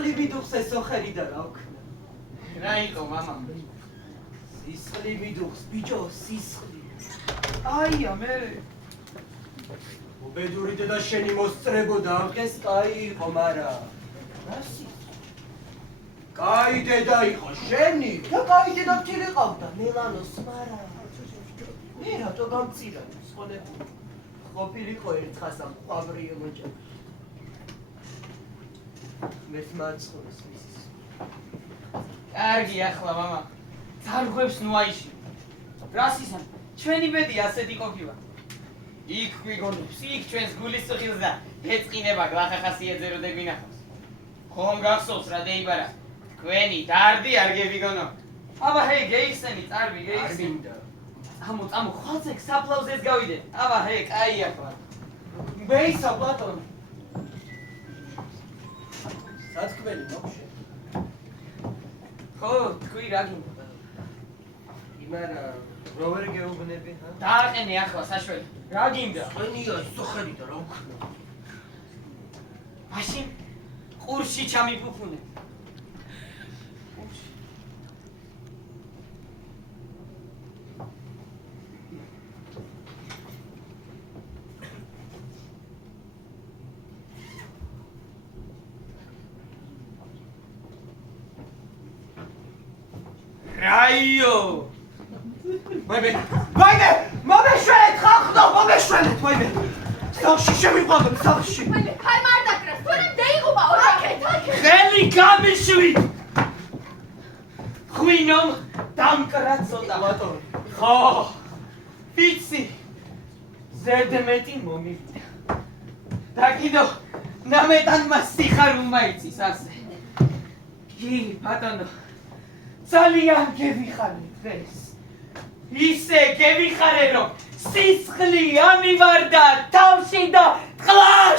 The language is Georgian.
სისხლი მიდუხს ეს ოხერი და რა ვქნა. რა იყო მამა? სისხლი მიდუხს ბიჭო, სისხლი. აია მე უბედური დედა შენი მოსწრებოდა ამხეს კაი იყო, მარა რა სისხლი? კაი დედა იყო შენი და კაი დედა თილი ყავდა მელანოს, მარა მე რატო გამწირა სხონებული ყოფილიყო ერთხას ამ ყვავრიელ ოჯახში. მეც მაცხოს ის. კარგი ახლა მამა. ძარღვებს ნუ აიში. რასისან ჩვენი ბედი ასეთი ყოფილა. იქ გვიგონებს, იქ ჩვენს გულის წიხილს და ეწყინება გლახახასიაძე რო დეგვინახავს. ხომ გახსოვს რა დაიბარა? თქვენი დარდი არ გევიგონო. აბა ჰეი გეიხსენი წარვი გეიხსენი. წამო ხალხზე საფლავზეც გავიდე. აბა ჰეი კაი ახლა. ბეისა პლატონ. სათქმელი მოხშე. ხო, თქვი რა გინდა? იმარა რო ვერ გეუბნები, ჰა? დააყენე ახლა საშველი. რა გინდა? ხენია სოხერი და რა ვქნა. მაშინ ყურში ჩამიფუფუნე. რაიო ვაიმე მომეშვენეთ ხალხო მომეშვენეთ ვაიმე სახში შემიყვანო სახში ვაიმე ხარ მარდაკრას თორემ დაიღუპა ოთაკეთ ხელი გამიშვი ხვინომ დამკრაცოდა პლატონ ხო ვიცი ზედმეტი მომივიდა და კიდო ნამეტანმა სიხარულმა იცის ასე კი ბატონო ძალიან გევიხარე დღეს. ისე გევიხარე რომ სისხლი ამივარდა თავში და წყლა